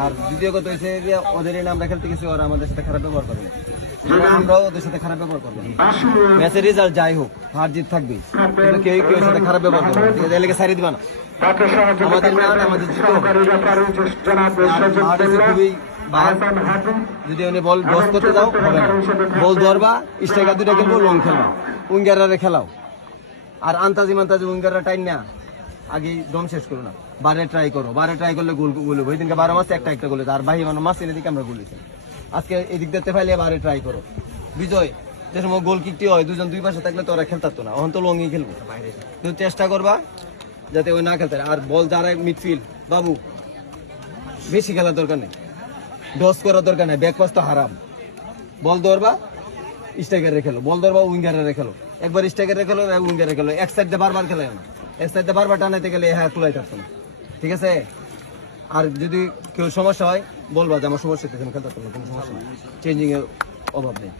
আর দ্বিতীয় কথা হচ্ছে যে ওদের এই আমরা খেলতে গেছি, ওরা আমাদের সাথে খারাপ ব্যবহার করে না, আমরাও ওদের সাথে খারাপ ব্যবহার করবো না। ম্যাচের রেজাল্ট যাই হোক, হার জিত থাকবেই, কিন্তু কেউ কেউ সাথে খারাপ ব্যবহার করবে না, ঠিক আছে? এলাকা সারি দিবা না, আমাদের ম্যাচ আমাদের জিতে হবে। খুবই যদি উনি বল বস করতে দাও হবে না, বল ধরবা, স্ট্রাইকার দুটা খেলবো, লং খেলবা, উইঙ্গাররা খেলাও। আর আন্তাজি মান্তাজি উইঙ্গাররা টাইম না, আগে দম শেষ করো না, বারে ট্রাই করো, বারে ট্রাই করলে গোল গোল ওই দিনকে 12 মাসে একটা গোল, আর ভাই মানে মাস এনে দিকে আমরা গোল হয়েছি। আজকে এদিক দেখতে পাইলে বারে ট্রাই করো। বিজয় যে সময় গোল কিকটি হয়, দুজন দুই পাশে থাকলে তো ওরা খেলতো না, এখন তো লঙ্গি খেলবো, তুমি চেষ্টা করবা যাতে ওই না খেলতে। আর বল যারা মিডফিল্ড বাবু, বেশি খেলার দরকার নেই, ডস করার দরকার নেই, ব্যাক পাস তো হারাম। বল ধরবা, স্ট্রাইকারে খেলো, বল ধরবা, উইঙ্গারে খেলো, একবার স্ট্রাইকারে খেলো, উইঙ্গারে খেলো, এক সাইড দিয়ে বারবার খেলে না, এক সাইড দিয়ে বারবার টানাইতে গেলে হ্যাঁ তুলাই থাকতো না, ঠিক আছে? আর যদি কেউ সমস্যা হয় বলবা যে আমার সমস্যা হচ্ছে, খেলতে পারতো না, কোনো সমস্যা নেই, চেঞ্জিং এর অভাব নেই।